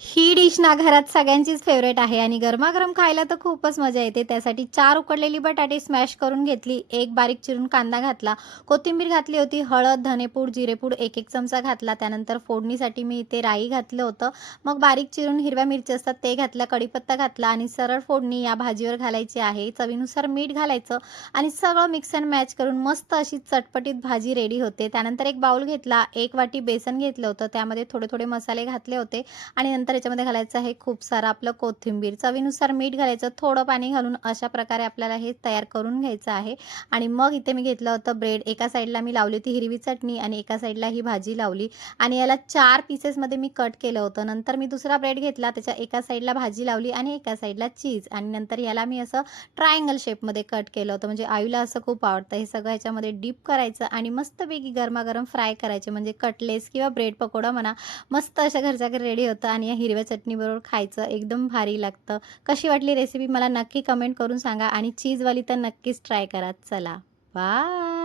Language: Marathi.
ही डिश ना घरात सगळ्यांचीच फेवरेट आहे आणि गरमागरम खायला तर खूपच मजा येते. त्यासाठी 4 उकडलेली बटाटे स्मॅश करून घेतली, एक बारीक चिरून कांदा घातला, कोथिंबीर घातली होती, हळद, धनेपूड, जिरेपूड 1-1 चमचा घातला. त्यानंतर फोडणीसाठी मी इथे राई घातलं होतं. मग बारीक चिरून हिरव्या मिरच्या असतात ते घातल्या, कढीपत्ता घातला आणि सरळ फोडणी या भाजीवर घालायची आहे. चवीनुसार मीठ घालायचं आणि सगळं मिक्स अँड मॅच करून मस्त अशी चटपटीत भाजी रेडी होते. त्यानंतर एक बाउल घेतला, 1 वाटी बेसन घेतलं होतं, त्यामध्ये थोडे-थोडे मसाले घातले होते आणि नंतर याच्यामध्ये घालायचं आहे खूप सारं आपलं कोथिंबीर, चवीनुसार मीठ घालायचं, थोडं पाणी घालून अशा प्रकारे आपल्याला हे तयार करून घ्यायचं आहे. आणि मग इथे मी घेतलं होतं ब्रेड. एका साईडला मी लावली होती हिरवी चटणी आणि एका साईडला ही भाजी लावली आणि याला 4 पीसेसमध्ये मी कट केलं होतं. नंतर मी दुसरा ब्रेड घेतला, त्याच्या एका साईडला भाजी लावली आणि एका साईडला चीज आणि नंतर याला मी असं ट्रायंगल शेपमध्ये कट केलं होतं. म्हणजे आईला असं खूप आवडतं. हे सगळं ह्याच्यामध्ये डीप करायचं आणि मस्तपैकी गरमागरम फ्राय करायचे म्हणजे कटलेट्स किंवा ब्रेड पकोडा म्हणा. मस्त अशा घरच्या घरी रेडी होतं आणि या हिरव्या चटणीबरोबर खायचं एकदम भारी लागतं. कशी वाटली रेसिपी मला नक्की कमेंट करून सांगा आणि चीजवाली तर नक्कीच ट्राय करा. चला, बाय.